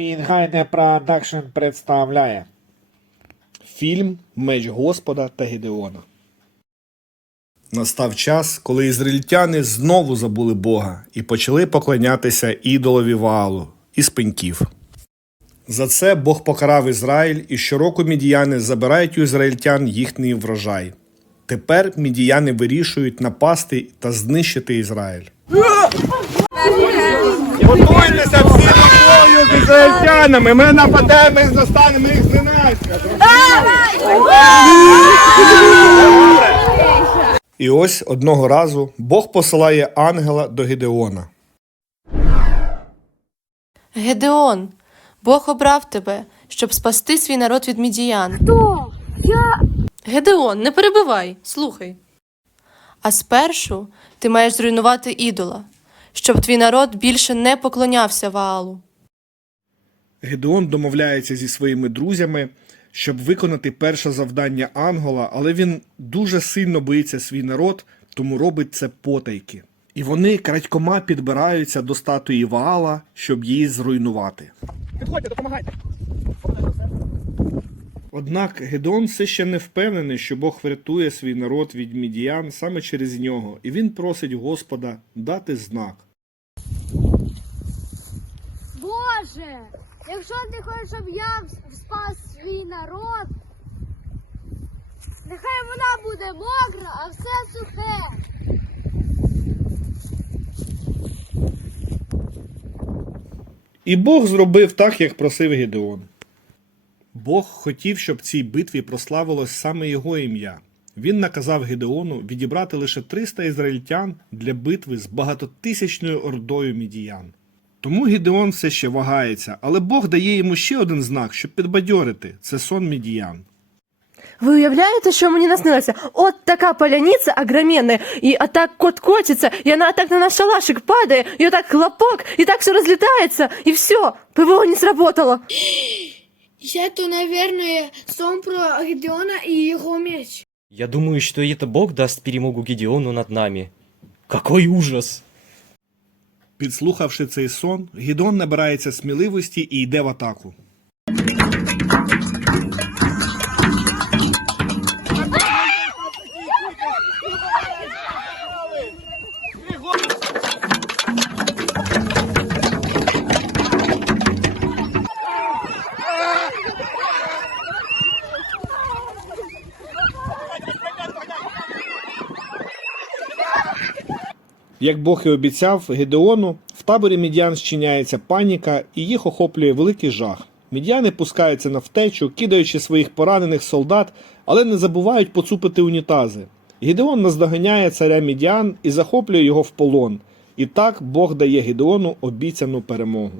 Пінгайне Продакшн представляє. Фільм Меч Господа та Гедеона. Настав час, коли ізраїльтяни знову забули Бога і почали поклонятися ідолові Ваалу із пеньків. За це Бог покарав Ізраїль, і щороку мідіяни забирають у ізраїльтян їхній врожай. Тепер мідіяни вирішують напасти та знищити Ізраїль. Готуйтеся всі бою з ізраїльтянами! Ми нападемо і застанемо їх зненацька! І ось одного разу Бог посилає ангела до Гедеона. Гедеон, Бог обрав тебе, щоб спасти свій народ від мідіян. Хто? Я. Гедеон, не перебивай, слухай. А спершу ти маєш зруйнувати ідола, щоб твій народ більше не поклонявся Ваалу. Гедеон домовляється зі своїми друзями, щоб виконати перше завдання ангела, але він дуже сильно боїться свій народ, тому робить це потайки. І вони крадькома підбираються до статуї Ваала, щоб її зруйнувати. Підходьте, допомагайте. Однак Гедеон все ще не впевнений, що Бог врятує свій народ від мідіян саме через нього, і він просить Господа дати знак. Боже! Якщо ти хочеш, щоб я спас свій народ, нехай вона буде мокра, а все сухе. І Бог зробив так, як просив Гедеон. Бог хотів, щоб цій битві прославилось саме його ім'я. Він наказав Гедеону відібрати лише 300 ізраїльтян для битви з багатотисячною ордою мідіян. Тому Гедеон все ще вагається, але Бог дає йому ще один знак, щоб підбадьорити це сон мідіян. Ви уявляєте, що мені наснилося? От така поляниця огроменна, і отак кот котиться, і вона так на наш шалашик падає, і отак хлопок, і так все розлітається, і все, ПВО не сработало. Это, наверное, сон про Гедеона и его меч. Я думаю, что это Бог даст перемогу Гедеону над нами. Какой ужас! Підслухавши цей сон, Гідон набирається сміливості і йде в атаку. Як Бог і обіцяв Гедеону, в таборі мідян зчиняється паніка і їх охоплює великий жах. Мідяни пускаються на втечу, кидаючи своїх поранених солдат, але не забувають поцупити унітази. Гідеон наздоганяє царя мідян і захоплює його в полон. І так Бог дає Гідеону обіцяну перемогу.